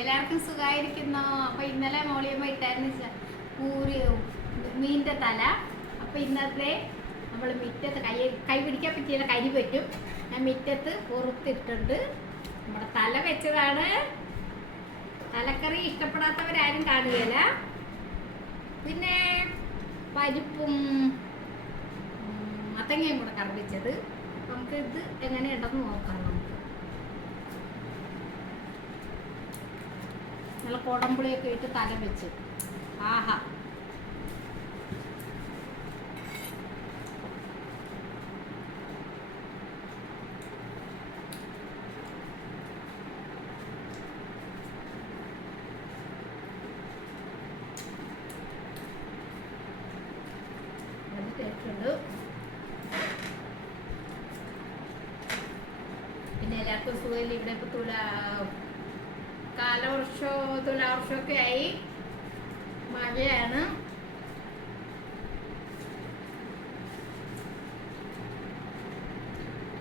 എല്ലാവർക്കും സുഖമായിരിക്കുന്നോ അപ്പൊ ഇന്നലെ മോളിയമ്മ ഇട്ടായിരുന്നു പൂരി മീനിന്റെ തല. അപ്പൊ ഇന്നത്തെ നമ്മൾ മിറ്റത്ത് കൈ കൈ പിടിക്കാൻ പറ്റിയ കരി പറ്റും. ഞാൻ മിറ്റത്ത് പുറത്തിട്ടുണ്ട് നമ്മുടെ തല വെച്ചതാണ്. തലക്കറി ഇഷ്ടപ്പെടാത്തവരാരും കാണുകയില്ല. പിന്നെ പരിപ്പും മത്തങ്ങയും കൂടെ വെച്ചത്. നമുക്ക് ഇത് എങ്ങനെയുണ്ടെന്ന് നോക്കാം നമുക്ക്. നല്ല കുടമ്പുളിയൊക്കെ ഇട്ട് തല വെച്ച്. ആഹാ. പിന്നെ എല്ലാവർക്കും സുഖമില്ല? ഇവിടെ ഇപ്പൊ തുല കാലവർഷവും തുലാവർഷമൊക്കെ ആയി മഴയാണ്.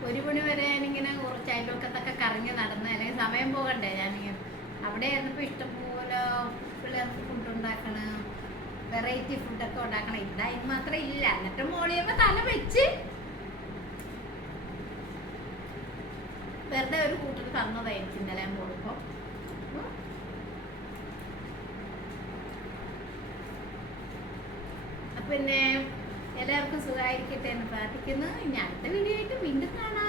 ഒരു മണി വരെ ഞാനിങ്ങനെ കുറച്ച് അയൽവക്കത്തൊക്കെ കറങ്ങി നടന്ന് അല്ലെങ്കിൽ സമയം പോകണ്ടേ ഞാനിങ്ങനെ അവിടെ ആയിരുന്നപ്പോൾ ഇഷ്ടംപോലെ പിള്ളേർക്ക് ഫുഡ് ഉണ്ടാക്കണം വെറൈറ്റി ഫുഡൊക്കെ ഉണ്ടാക്കണം. അതിന് മാത്രം ഇല്ല. എന്നിട്ട് മോളിയൊക്കെ തല വെച്ച് വെറുതെ ഒരു കൂട്ടർ തന്നതായിരിക്കും ഇന്നലെ പോകുമ്പോൾ പിന്നെ എല്ലാവർക്കും സുഖമായിരിക്കട്ടെ എന്ന് പ്രാർത്ഥിക്കുന്നു. ഇനി അടുത്ത വീഡിയോ ആയിട്ട് വീണ്ടും കാണാം.